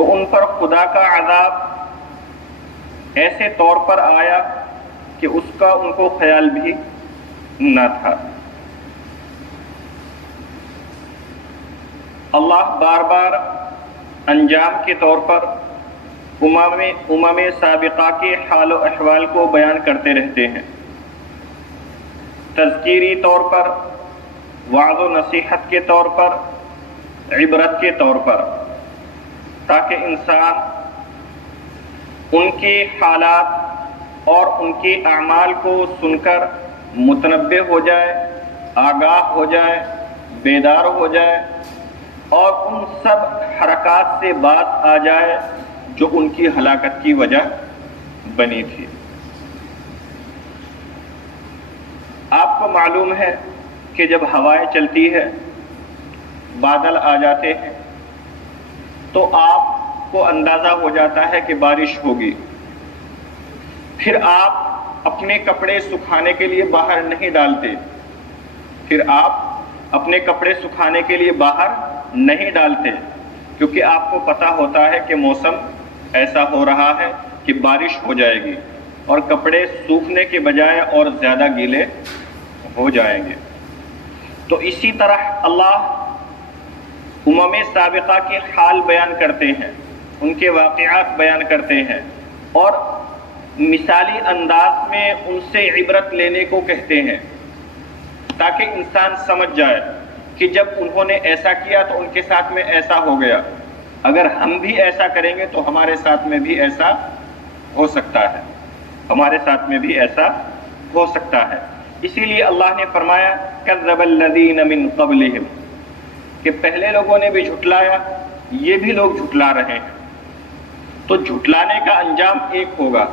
تو ان پر خدا کا عذاب ایسے طور پر آیا کہ اس کا ان کو خیال بھی نہ تھا۔ اللہ بار بار انجام کے طور پر امم سابقہ کے حال و احوال کو بیان کرتے رہتے ہیں، تذکیری طور پر، وعظ و نصیحت کے طور پر، عبرت کے طور پر، تاکہ انسان ان کے حالات اور ان کے اعمال کو سن کر متنبہ ہو جائے، آگاہ ہو جائے، بیدار ہو جائے اور ان سب حرکات سے باز آ جائے جو ان کی ہلاکت کی وجہ بنی تھی۔ آپ کو معلوم ہے کہ جب ہوائیں چلتی ہے، بادل آ جاتے ہیں، تو آپ کو اندازہ ہو جاتا ہے کہ بارش ہوگی۔ پھر آپ اپنے کپڑے سکھانے کے لیے باہر نہیں ڈالتے، کیونکہ آپ کو پتہ ہوتا ہے کہ موسم ایسا ہو رہا ہے کہ بارش ہو جائے گی اور کپڑے سوکھنے کے بجائے اور زیادہ گیلے ہو جائیں گے۔ تو اسی طرح اللہ امم سابقہ کے حال بیان کرتے ہیں، ان کے واقعات بیان کرتے ہیں اور مثالی انداز میں ان سے عبرت لینے کو کہتے ہیں، تاکہ انسان سمجھ جائے کہ جب انہوں نے ایسا کیا تو ان کے ساتھ میں ایسا ہو گیا، اگر ہم بھی ایسا کریں گے تو ہمارے ساتھ میں بھی ایسا ہو سکتا ہے، اسی لیے اللہ نے فرمایا کذب الذین من قبلہم، کہ پہلے لوگوں نے بھی جھٹلایا، یہ بھی لوگ جھٹلا رہے ہیں۔ تو جھٹلانے کا انجام ایک ہوگا،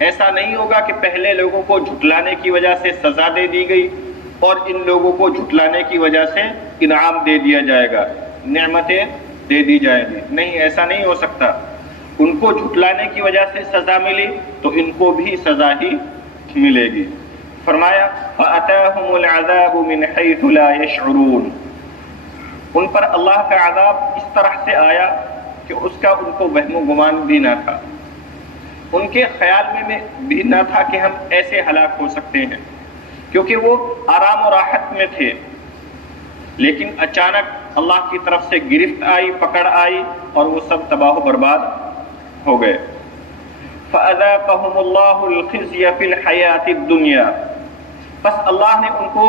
ایسا نہیں ہوگا کہ پہلے لوگوں کو جھٹلانے کی وجہ سے سزا دے دی گئی اور ان لوگوں کو جھٹلانے کی وجہ سے انعام دے دیا جائے گا، نعمتیں دے دی جائیں گی، نہیں، ایسا نہیں ہو سکتا۔ ان کو جھٹلانے کی وجہ سے سزا ملی تو ان کو بھی سزا ہی ملے گی۔ فرمایا فَأَتَاهُمُ الْعَذَابُ مِنْ حَيْثُ لَا يَشْعُرُونَ، ان پر اللہ کا عذاب اس طرح سے آیا کہ اس کا ان کو وہم و گمان بھی نہ تھا، ان کے خیال میں بھی نہ تھا کہ ہم ایسے ہلاک ہو سکتے ہیں، کیونکہ وہ آرام و راحت میں تھے، لیکن اچانک اللہ کی طرف سے گرفت آئی، پکڑ آئی اور وہ سب تباہ و برباد ہو گئے۔ فَأَذَاقَهُمُ اللَّهُ الْخِزْيَ فِي الْحَيَاةِ الدُّنْيَا، بس اللہ نے ان کو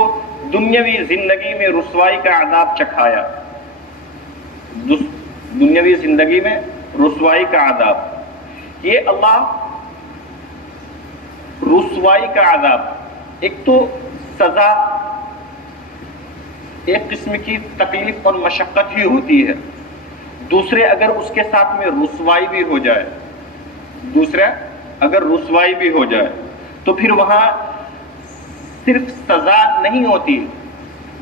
دنیاوی زندگی میں رسوائی کا عذاب چکھایا، دنیاوی زندگی میں رسوائی کا عذاب۔ یہ اللہ رسوائی کا عذاب، ایک تو سزا ایک قسم کی تکلیف اور مشقت ہی ہوتی ہے، دوسرے اگر اس کے ساتھ میں رسوائی بھی ہو جائے تو پھر وہاں صرف سزا نہیں ہوتی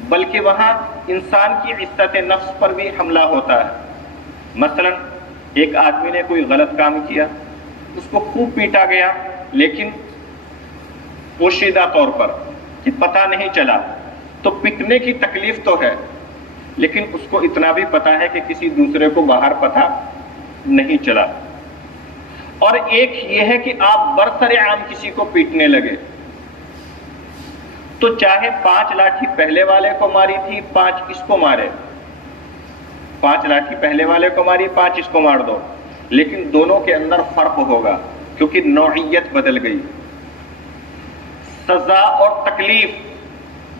بلکہ وہاں انسان کی عزت نفس پر بھی حملہ ہوتا ہے۔ مثلا ایک آدمی نے کوئی غلط کام کیا، اس کو خوب پیٹا گیا، لیکن پوشیدہ طور پر کہ پتہ نہیں چلا، تو پٹنے کی تکلیف تو ہے، لیکن اس کو اتنا بھی پتہ ہے کہ کسی دوسرے کو باہر پتہ نہیں چلا۔ اور ایک یہ ہے کہ آپ برسر عام کسی کو پیٹنے لگے، تو چاہے 5 لاٹھی پہلے والے کو ماری تھی، 5 اس کو مارے، 5 لاٹھی پہلے والے کو ماری، 5 اس کو مار دو، لیکن دونوں کے اندر فرق ہوگا کیونکہ نوعیت بدل گئی۔ سزا اور تکلیف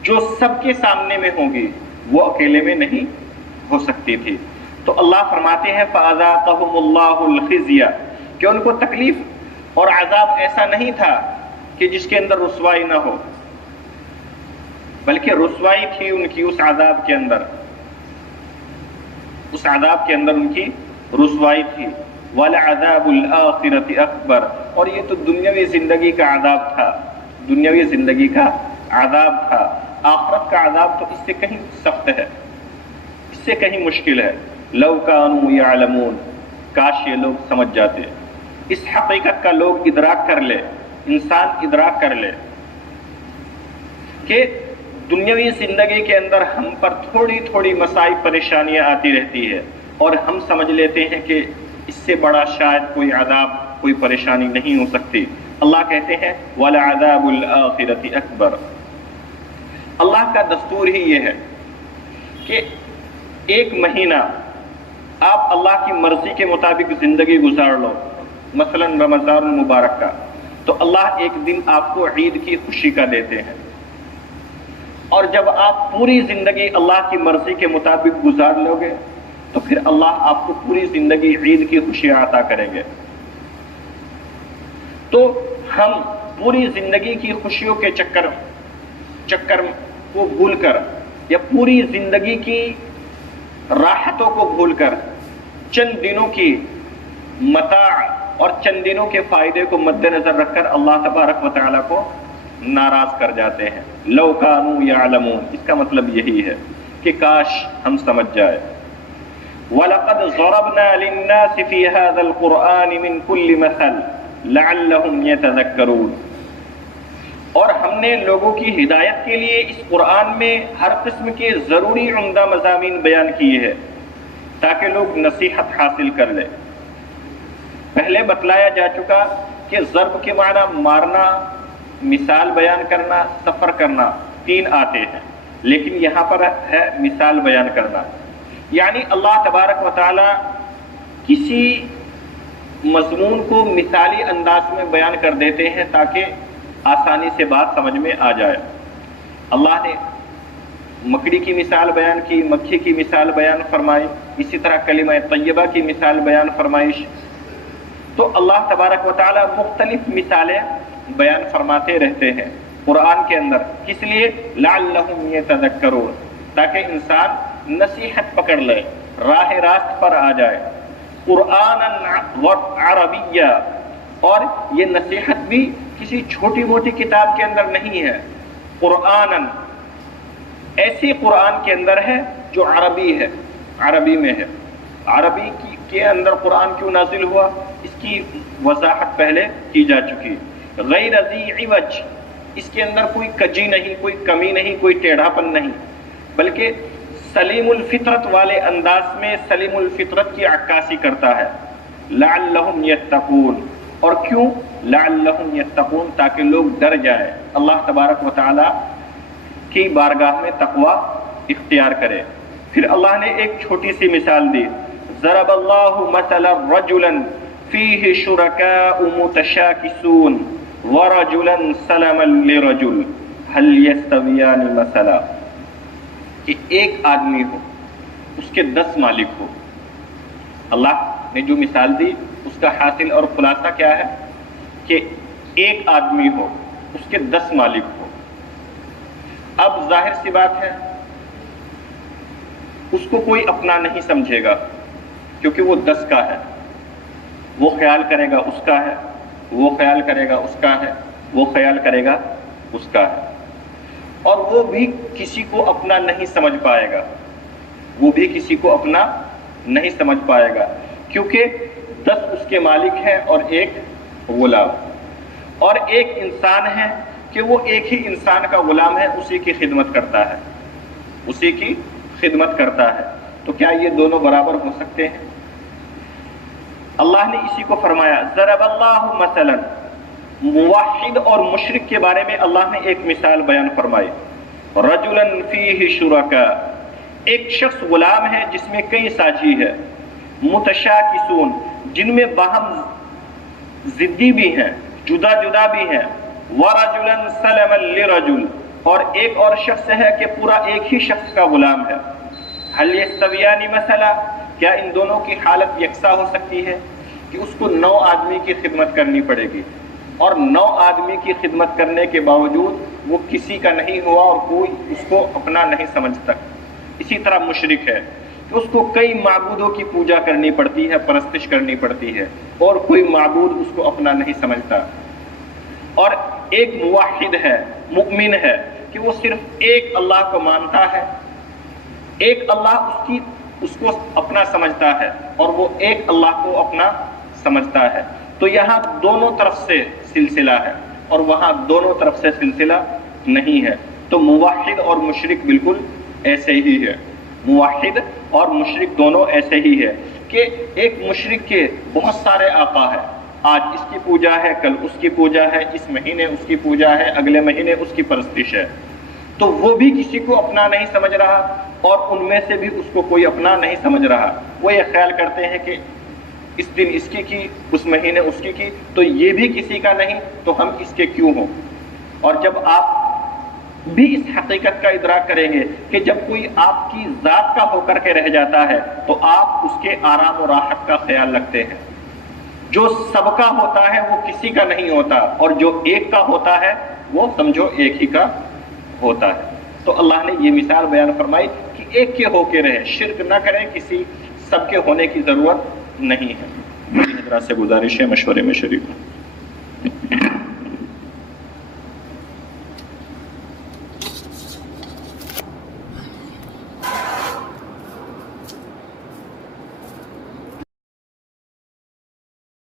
جو سب کے سامنے میں ہوگی وہ اکیلے میں نہیں ہو سکتی تھی۔ تو اللہ فرماتے ہیں فَأَذَاقَهُمُ اللَّهُ الْخِزْيَ، کہ ان کو تکلیف اور عذاب ایسا نہیں تھا کہ جس کے اندر رسوائی نہ ہو، بلکہ رسوائی تھی ان کی اس عذاب کے اندر، ان کی رسوائی تھی۔ وَلَعَذَابُ الْآخِرَةِ أَكْبَرُ، اور یہ تو دنیاوی زندگی کا عذاب تھا، آخرت کا عذاب تو اس سے کہیں سخت ہے، اس سے کہیں مشکل ہے۔ لَوْ كَانُوا يَعْلَمُونَ، کاش یہ لوگ سمجھ جاتے، اس حقیقت کا لوگ ادراک کر لے، انسان ادراک کر لے کہ دنیاوی زندگی کے اندر ہم پر تھوڑی تھوڑی مسائل پریشانیاں آتی رہتی ہے اور ہم سمجھ لیتے ہیں کہ اس سے بڑا شاید کوئی عذاب، کوئی پریشانی نہیں ہو سکتی۔ اللہ کہتے ہیں وَلَعَذَابُ الْآخِرَةِ أَكْبَرُ۔ اللہ کا دستور ہی یہ ہے کہ ایک مہینہ آپ اللہ کی مرضی کے مطابق زندگی گزار لو، مثلا رمضان المبارک کا، تو اللہ ایک دن آپ کو عید کی خوشی کا دیتے ہیں، اور جب آپ پوری زندگی اللہ کی مرضی کے مطابق گزار لو گے تو پھر اللہ آپ کو پوری زندگی عید کی خوشیاں عطا کریں گے۔ تو ہم پوری زندگی کی خوشیوں کے چکر کو بھول کر، یا پوری زندگی کی راحتوں کو بھول کر، چند دنوں کی متاع اور چند دنوں کے فائدے کو مد نظر رکھ کر اللہ تبارک و تعالیٰ کو ناراض کر جاتے ہیں۔ لو کانوا یعلمون، اس کا مطلب یہی ہے کہ کاش ہم سمجھ جائے۔ وَلَقَدْ ضَرَبْنَا لِلنَّاسِ فِي هَذَا الْقُرْآنِ مِنْ كُلِّ مَثَلٍ لَعَلَّهُمْ يَتَذَكَّرُونَ، اور ہم نے لوگوں کی ہدایت کے لیے اس قرآن میں ہر قسم کے ضروری عمدہ مضامین بیان کیے ہیں تاکہ لوگ نصیحت حاصل کر لیں۔ پہلے بتلایا جا چکا کہ ضرب کے معنی مارنا، مثال بیان کرنا، سفر کرنا، 3 آتے ہیں، لیکن یہاں پر ہے مثال بیان کرنا، یعنی اللہ تبارک و تعالی کسی مضمون کو مثالی انداز میں بیان کر دیتے ہیں تاکہ آسانی سے بات سمجھ میں آ جائے۔ اللہ نے مکڑی کی مثال بیان کی، مکھی کی مثال بیان فرمائی، اسی طرح کلمہ طیبہ کی مثال بیان فرمائش۔ تو اللہ تبارک و تعالی مختلف مثالیں بیان فرماتے رہتے ہیں قرآن کے اندر، کس لیے؟ لعلہم یتذکرون، تاکہ انسان نصیحت پکڑ لے، راہ راست پر آ جائے۔ قرآناً عربیہ، اور یہ نصیحت بھی کسی چھوٹی موٹی کتاب کے اندر نہیں ہے، قرآناً ایسی قرآن کے اندر ہے جو عربی ہے، عربی میں ہے۔ عربی کے اندر قرآن کیوں نازل ہوا، اس کی وضاحت پہلے کی جا چکی۔ غیر ذی عوج، اس کے اندر کوئی کجی نہیں، کوئی کمی نہیں، کوئی ٹیڑھا پن نہیں، بلکہ سلیم الفطرت والے انداز میں سلیم الفطرت کی عکاسی کرتا ہے۔ لعلہم یتقون، اور کیوں؟ لعلہم یتقون، تاکہ لوگ ڈر جائیں، اللہ تبارک و تعالی کی بارگاہ میں تقوی اختیار کرے۔ پھر اللہ نے ایک چھوٹی سی مثال دی، ضرب اللہ مثلا رجلا فیہ شرکاء متشاکسون ورجلا سلما لرجل هل یستویان مثلا، کہ ایک آدمی ہو، اس کے 10 مالک ہو۔ اللہ نے جو مثال دی اس کا حاصل اور خلاصہ کیا ہے کہ ایک آدمی ہو، اس کے 10 مالک ہو۔ اب ظاہر سی بات ہے اس کو کوئی اپنا نہیں سمجھے گا، کیونکہ وہ 10 کا ہے، وہ خیال کرے گا اس کا ہے، وہ خیال کرے گا اس کا ہے، وہ خیال کرے گا اس کا ہے، اور وہ بھی کسی کو اپنا نہیں سمجھ پائے گا، وہ بھی کسی کو اپنا نہیں سمجھ پائے گا، کیونکہ 10 اس کے مالک ہیں اور ایک غلام، اور ایک انسان ہے کہ وہ ایک ہی انسان کا غلام ہے، اسی کی خدمت کرتا ہے، اسی کی خدمت کرتا ہے۔ تو کیا یہ دونوں برابر ہو سکتے ہیں؟ اللہ نے اسی کو فرمایا، ضرب اللہ مثلا، موحد اور مشرک کے بارے میں اللہ نے ایک مثال بیان فرمائی، رجلا فیہ شرکاء، ایک شخص غلام ہے جس میں کئی ساجی ہے، متشاکسون، جن میں باہم ضدی بھی ہیں، جدا جدا بھی ہیں، ورجلا سلما لرجل، اور ایک اور شخص ہے کہ پورا ایک ہی شخص کا غلام ہے۔ هل یستویان مثلا، کیا ان دونوں کی حالت یکساں ہو سکتی ہے کہ اس کو 9 آدمی کی خدمت کرنی پڑے گی، اور 9 آدمی کی خدمت کرنے کے باوجود وہ کسی کا نہیں ہوا اور کوئی اس کو اپنا نہیں سمجھتا۔ اسی طرح مشرک ہے کہ اس کو کئی معبودوں کی پوجا کرنی پڑتی ہے، پرستش کرنی پڑتی ہے، اور کوئی معبود اس کو اپنا نہیں سمجھتا۔ اور ایک موحد ہے، مؤمن ہے کہ وہ صرف ایک اللہ کو مانتا ہے، ایک اللہ اس کو اپنا سمجھتا ہے، اور وہ ایک اللہ کو اپنا سمجھتا ہے۔ تو یہاں دونوں طرف سے سلسلہ ہے اور وہاں دونوں طرف سے سلسلہ نہیں ہے۔ تو موحد اور مشرک بالکل ایسے ہی ہے، موحد اور مشرک دونوں ایسے ہی ہے کہ ایک مشرک کے بہت سارے آقا ہیں، آج اس کی پوجا ہے، کل اس کی پوجا ہے، اس مہینے اس کی پوجا ہے، اگلے مہینے اس کی پرستش ہے، تو وہ بھی کسی کو اپنا نہیں سمجھ رہا اور ان میں سے بھی اس کو کوئی اپنا نہیں سمجھ رہا۔ وہ یہ خیال کرتے ہیں کہ اس دن اس کی اس مہینے اس کی تو یہ بھی کسی کا نہیں تو ہم اس کے کیوں ہوں۔ اور جب آپ بھی اس حقیقت کا ادراک کریں گے کہ جب کوئی آپ کی ذات کا ہو کر کے رہ جاتا ہے تو آپ اس کے آرام و راحت کا خیال رکھتے ہیں۔ جو سب کا ہوتا ہے وہ کسی کا نہیں ہوتا، اور جو ایک کا ہوتا ہے وہ سمجھو ایک ہی کا ہوتا ہے۔ تو اللہ نے یہ مثال بیان فرمائی کہ ایک کے ہو کے رہے، شرک نہ کریں، کسی سب کے ہونے کی ضرورت نہیں ہے۔ حضرات سے گزارش ہے مشورے میں شریک ہوں۔